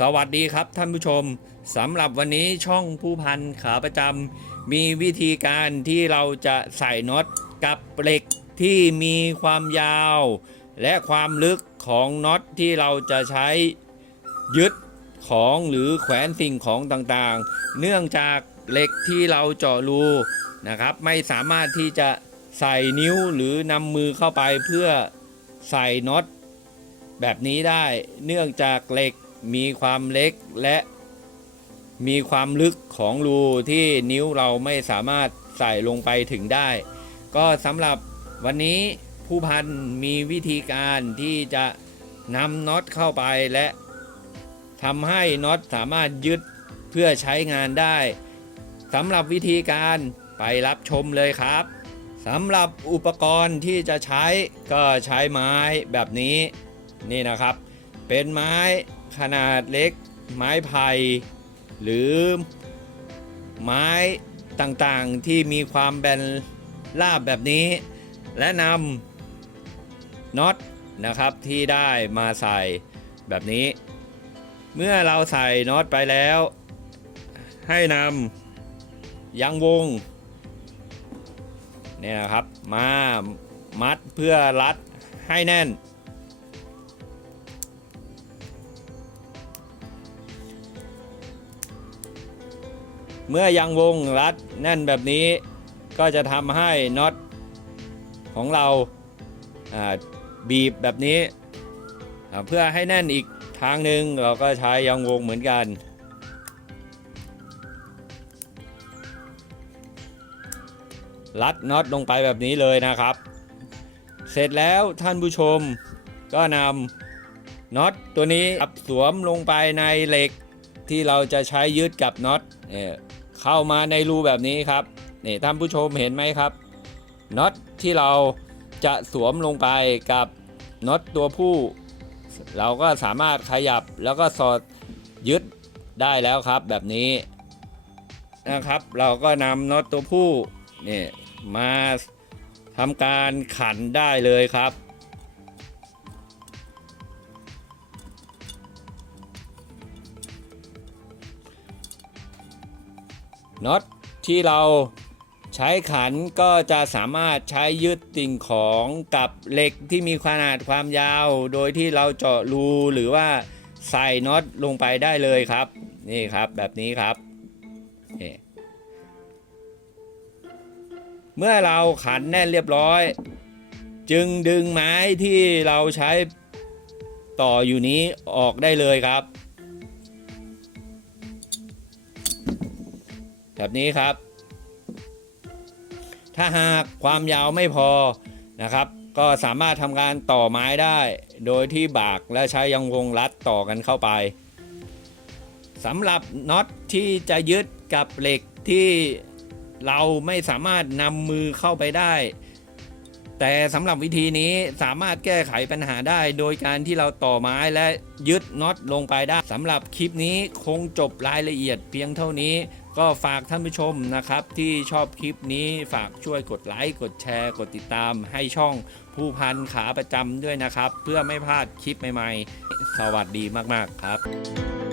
สวัสดีครับท่านผู้ชมสำหรับวันนี้ช่องผู้พันขาประจำมีวิธีการที่เราจะใส่น็อตกับเหล็กที่มีความยาว และความลึกของน็อตที่เราจะใช้ยึดของหรือแขวนสิ่งของต่างๆ เนื่องจากเหล็กที่เราเจาะรูนะครับ ไม่สามารถที่จะใส่นิ้วหรือนำมือเข้าไปเพื่อใส่น็อตแบบนี้ได้ เนื่องจากเหล็ก มีความเล็กและมีความลึกของรูที่นิ้วเราไม่สามารถใส่ลงไปถึงได้ ก็สำหรับวันนี้ผู้พันมีวิธีการที่จะนำน็อตเข้าไปและทำให้น็อตสามารถยึดเพื่อใช้งานได้สำหรับวิธีการไปรับชมเลยครับสำหรับอุปกรณ์ที่จะใช้ก็ใช้ไม้แบบนี้นี่นะครับ เป็นไม้ ขนาดเล็ก ไม้ไผ่หรือไม้ต่างๆที่มีความแบนราบแบบนี้ และนำน็อตนะครับที่ได้มาใส่แบบนี้ เมื่อเราใส่น็อตไปแล้ว ให้นำยางวงเนี่ยนะครับมามัดเพื่อรัดให้แน่น เมื่อยางวงรัดแน่นแบบนี้ก็จะทำให้น็อตของเราบีบแบบนี้ เพื่อให้แน่นอีกทางหนึ่งเราก็ใช้ยางวงเหมือนกัน รัดน็อตลงไปแบบนี้เลยนะครับ เสร็จแล้วท่านผู้ชมก็นำน็อตตัวนี้อับสวมลงไปในเหล็ก ที่เราจะใช้ยึดกับน็อตเนี่ยเข้ามาในรูแบบนี้ครับนี่ท่านผู้ชมเห็นไหมครับน็อตที่เราจะสวมลงไปกับน็อตตัวผู้ เราก็สามารถขยับแล้วก็สอดยึดได้แล้วครับแบบนี้นะครับ เราก็นำน็อตตัวผู้นี่มาทำการขันได้เลยครับ น็อตที่เราใช้ขันก็จะสามารถใช้ยึดสิ่งของกับเหล็กที่มีขนาดความยาว โดยที่เราเจาะรูหรือว่าใส่น็อตลงไปได้เลยครับ นี่ครับแบบนี้ครับเมื่อเราขันแน่นเรียบร้อย จึงดึงไม้ที่เราใช้ต่ออยู่นี้ออกได้เลยครับ แบบนี้ครับ ถ้าหากความยาวไม่พอนะครับ ก็สามารถทำการต่อไม้ได้ โดยที่บากและใช้ยางวงรัดต่อกันเข้าไปสำหรับน็อตที่จะยึดกับเหล็กที่เราไม่สามารถนำมือเข้าไปได้ แต่สำหรับวิธีนี้สามารถแก้ไขปัญหาได้ โดยการที่เราต่อไม้และยึดน็อตลงไปได้สำหรับคลิปนี้คงจบรายละเอียดเพียงเท่านี้ ก็ฝากท่านผู้ชมนะครับที่ชอบคลิปนี้ฝากช่วยกดไลค์กดแชร์ กดติดตามให้ช่องผู้พันขาประจำด้วยนะครับ เพื่อไม่พลาดคลิปใหม่ๆ สวัสดีมากๆครับ